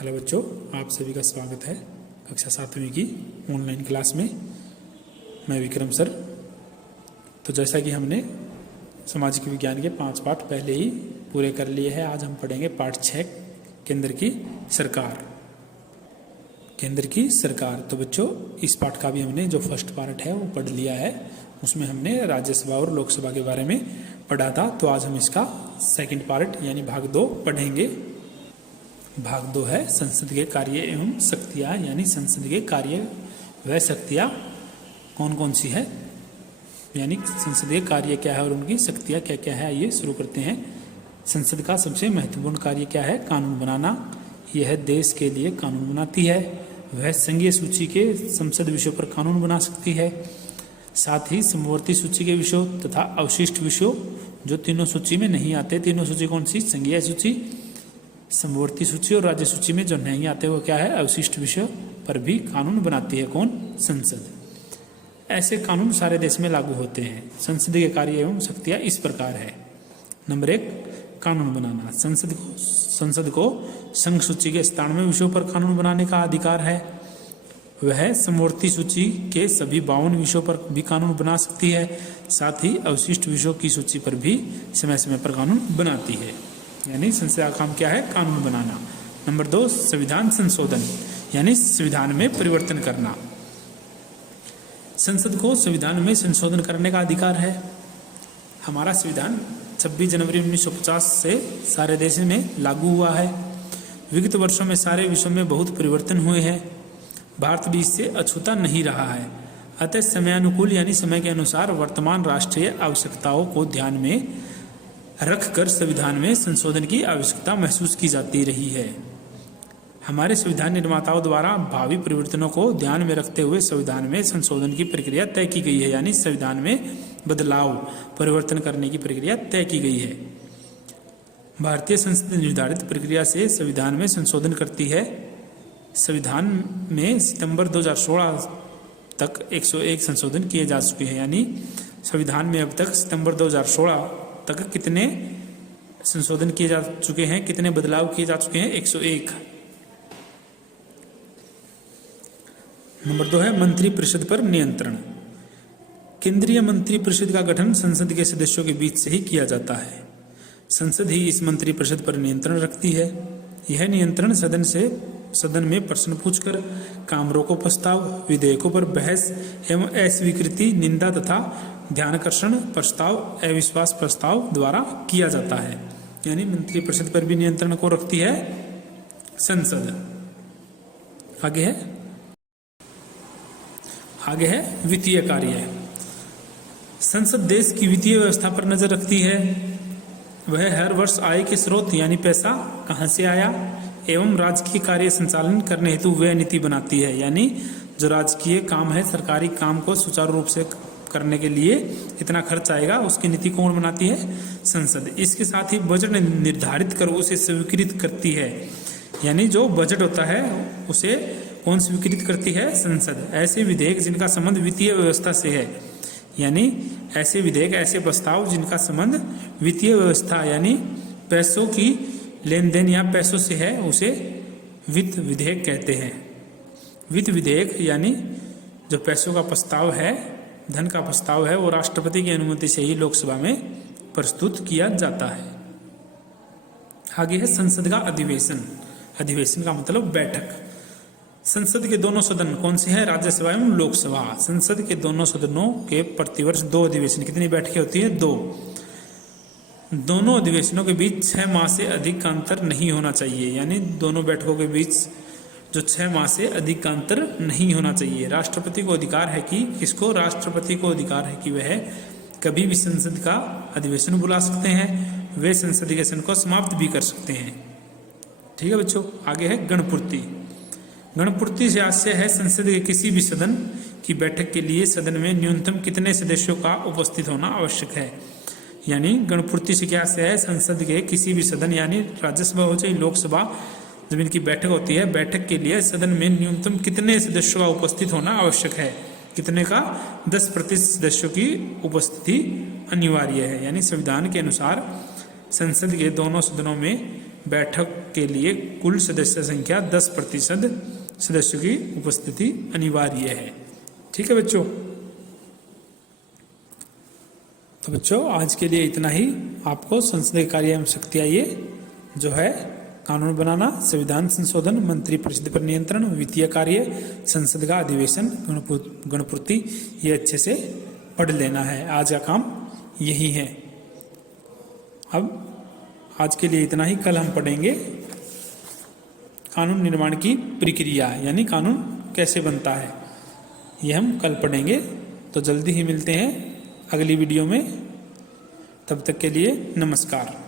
Hello बच्चों, आप सभी का स्वागत है कक्षा 7वीं की ऑनलाइन क्लास में। मैं विक्रम सर। तो जैसा कि हमने सामाजिक विज्ञान के 5 पाठ पहले ही पूरे कर लिए हैं, आज हम पढ़ेंगे पाठ 6 केंद्र की सरकार। केंद्र की सरकार। तो बच्चों, इस पाठ का भी हमने जो फर्स्ट पार्ट है वो पढ़ लिया है। उसमें हमने राज्यसभा और लोकसभा के बारे में पढ़ा था। तो आज हम इसका सेकंड पार्ट यानी भाग 2 पढ़ेंगे। भाग 2 है संसद के कार्य एवं शक्तियाँ, यानी संसद के कार्य व शक्तियाँ कौन कौन सी है, यानी संसदीय कार्य क्या है और उनकी शक्तियाँ क्या क्या है। आइए शुरू करते हैं। संसद का सबसे महत्वपूर्ण कार्य क्या है? कानून बनाना। यह देश के लिए कानून बनाती है। वह संघीय सूची के संसद विषयों पर कानून बना सकती है। साथ ही समवर्ती सूची के विषयों तथा अवशिष्ट विषयों जो तीनों सूची में नहीं आते। तीनों सूची कौन सी? संघीय सूची, समवर्ती सूची और राज्य सूची में जो नहीं आते वो क्या है? अवशिष्ट विषय पर भी कानून बनाती है कौन? संसद। ऐसे कानून सारे देश में लागू होते हैं। संसद के कार्य एवं शक्तियाँ इस प्रकार है। नंबर 1, कानून बनाना। संसद को संघ सूची के 97 विषयों पर कानून बनाने का अधिकार है। वह समवर्ती सूची के सभी 52 विषयों पर भी कानून बना सकती है। साथ ही अवशिष्ट विषयों की सूची पर भी समय समय पर कानून बनाती है। यानी संसद का काम क्या है? कानून बनाना। नंबर 2, संविधान संशोधन, यानी संविधान में परिवर्तन करना। संसद को संविधान में संशोधन करने का अधिकार है। हमारा संविधान 26 जनवरी 1950 से सारे देश में लागू हुआ है। विगत वर्षों में सारे विषयों में बहुत परिवर्तन हुए हैं। भारत भी इससे अछूता नहीं रहा है। अतः समयानुकूल यानी समय के अनुसार वर्तमान राष्ट्रीय आवश्यकताओं को ध्यान में रखकर संविधान में संशोधन की आवश्यकता महसूस की जाती रही है। हमारे संविधान निर्माताओं द्वारा भावी परिवर्तनों को ध्यान में रखते हुए संविधान में संशोधन की प्रक्रिया तय की गई है। यानी संविधान में बदलाव परिवर्तन करने की प्रक्रिया तय की गई है। भारतीय संसद निर्धारित प्रक्रिया से संविधान में संशोधन करती है। संविधान में सितंबर 2016 तक 101 संशोधन किए जा चुके हैं। यानी संविधान में अब तक सितंबर 2016 तक कितने संशोधन किए जा चुके हैं, कितने बदलाव किए जा चुके हैं? 101। नंबर 2 है मंत्रिपरिषद पर नियंत्रण। केंद्रीय मंत्रिपरिषद का गठन संसद के सदस्यों के बीच से ही किया जाता है। संसद ही इस मंत्रिपरिषद पर नियंत्रण रखती है। यह नियंत्रण सदन में प्रश्न पूछकर, काम रोको प्रस्ताव, विधेयकों पर बहस एवं अस्वीकृति, निंदा तथा ध्यानाकर्षण प्रस्ताव, अविश्वास प्रस्ताव द्वारा किया जाता है। यानी मंत्रिपरिषद पर भी नियंत्रण को रखती है संसद। आगे है वित्तीय कार्य। संसद देश की वित्तीय व्यवस्था पर नजर रखती है। वह हर वर्ष आय के स्रोत यानी पैसा कहाँ से आया एवं राजकीय कार्य संचालन करने हेतु व्यय नीति बनाती है। यानी जो राजकीय काम है, सरकारी काम को सुचारू रूप से करने के लिए इतना खर्च आएगा, उसकी नीति कौन बनाती है? संसद। इसके साथ ही बजट निर्धारित कर उसे स्वीकृत करती है। यानी जो बजट होता है उसे कौन स्वीकृत करती है? संसद। ऐसे विधेयक जिनका संबंध वित्तीय व्यवस्था से है, यानी ऐसे विधेयक, ऐसे प्रस्ताव जिनका संबंध वित्तीय व्यवस्था यानी पैसों की लेन देन या पैसों से है, उसे वित्त विधेयक कहते हैं। वित्त विधेयक यानी जो पैसों का प्रस्ताव है, धन का प्रस्ताव है, वो राष्ट्रपति की अनुमति से ही लोकसभा में प्रस्तुत किया जाता है। आगे है संसद का अधिवेशन। अधिवेशन का मतलब बैठक। संसद के दोनों सदन कौन से हैं? राज्यसभा एवं लोकसभा। संसद के दोनों सदनों के प्रतिवर्ष 2 अधिवेशन। कितनी बैठकें होती है? 2। दोनों अधिवेशनों के बीच 6 माह से अधिक का अंतर नहीं होना चाहिए। यानी दोनों बैठकों के बीच जो 6 माह से अधिक का अंतर नहीं होना चाहिए। राष्ट्रपति को अधिकार है कि किसको? राष्ट्रपति को अधिकार है कि वह कभी भी संसद का अधिवेशन बुला सकते हैं। वे संसद अधिवेशन को समाप्त भी कर सकते हैं। ठीक है बच्चों। आगे है गणपूर्ति। गणपूर्ति से आशय है संसद के किसी भी सदन की बैठक के लिए सदन में न्यूनतम कितने सदस्यों का उपस्थित होना आवश्यक है। यानी गणपूर्ति से क्या आशय है? संसद के किसी भी सदन यानी राज्यसभा हो चाहे लोकसभा, जब इनकी बैठक होती है, बैठक के लिए सदन में न्यूनतम कितने सदस्यों का उपस्थित होना आवश्यक है? कितने का? 10% सदस्यों की उपस्थिति अनिवार्य है। यानी संविधान के अनुसार संसद के दोनों सदनों में बैठक के लिए कुल सदस्य संख्या 10% सदस्यों की उपस्थिति अनिवार्य है। ठीक है बच्चों। तो बच्चों आज के लिए इतना ही। आपको संसदीय कार्य एवं शक्तियाँ ये जो है कानून बनाना, संविधान संशोधन, मंत्रिपरिषद पर नियंत्रण, वित्तीय कार्य, संसद का अधिवेशन, गणपूर्ति, ये अच्छे से पढ़ लेना है। आज का काम यही है। अब आज के लिए इतना ही। कल हम पढ़ेंगे कानून निर्माण की प्रक्रिया, यानी कानून कैसे बनता है, ये हम कल पढ़ेंगे। तो जल्दी ही मिलते हैं अगली वीडियो में। तब तक के लिए नमस्कार।